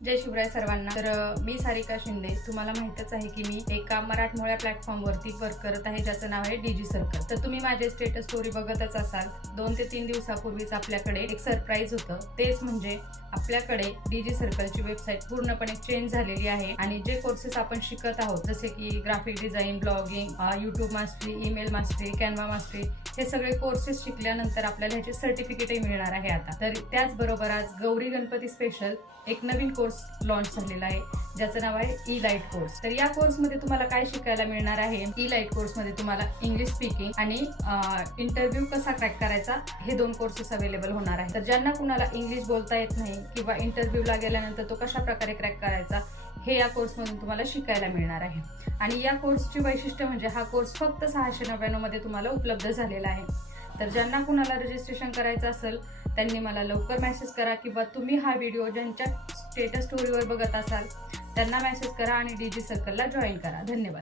जय शिवराय सर्वांना। तर मी सारिका शिंदे, तुम्हाला माहितच आहे की मी एका मराठमोळ्या प्लॅटफॉर्मवरती वर्क करत आहे, ज्याचं नाव आहे डीजी सर्कल। तर तुम्ही माझे स्टेटस स्टोरी बघतच असाल। 2 ते 3 दिवसापूर्वीच आपल्याकडे एक सरप्राईज होतं, तेच म्हणजे आपल्याकडे डीजी सर्कलची वेबसाईट पूर्णपणे चेंज झालेली आहे आणि जे कोर्सेस आपण शिकत आहोत, जसे की graphic design, blogging, YouTube mastery, email mastery, Canva mastery, हे सगळे कोर्सेस शिकल्यानंतर आपल्याला ह्याचे सर्टिफिकेटही मिळणार आहे आता। तर त्याचबरोबर आज गौरी गणपती स्पेशल एक नवीन कोर्स लॉन्च झालेला आहे, ज्याचं नाव आहे ई लाईट कोर्स। तर या कोर्समध्ये तुम्हाला काय शिकायला मिळणार आहे? ई लाईट कोर्समध्ये तुम्हाला इंग्लिश स्पीकिंग आणि इंटरव्ह्यू कसा क्रॅक करायचा, हे 2 कोर्सेस अवेलेबल होणार आहे। तर ज्यांना कुणाला इंग्लिश बोलता येत नाही किंवा इंटरव्ह्यूला गेल्यानंतर तो कशा प्रकारे क्रॅक करायचा, हे या कोर्समधून तुम्हाला शिकायला मिळणार आहे। आणि या कोर्सची वैशिष्ट्य म्हणजे हा कोर्स फक्त 699 मध्ये तुम्हाला उपलब्ध झालेला आहे। तर ज्यांना कुणाला रजिस्ट्रेशन करायचं असेल त्यांनी मला लवकर मेसेज करा, किंवा तुम्ही हा व्हिडिओ ज्यांच्या स्टेटस स्टोरीवर बघत असाल त्यांना मेसेज करा आणि डीजी सर्कलला जॉईन करा। धन्यवाद।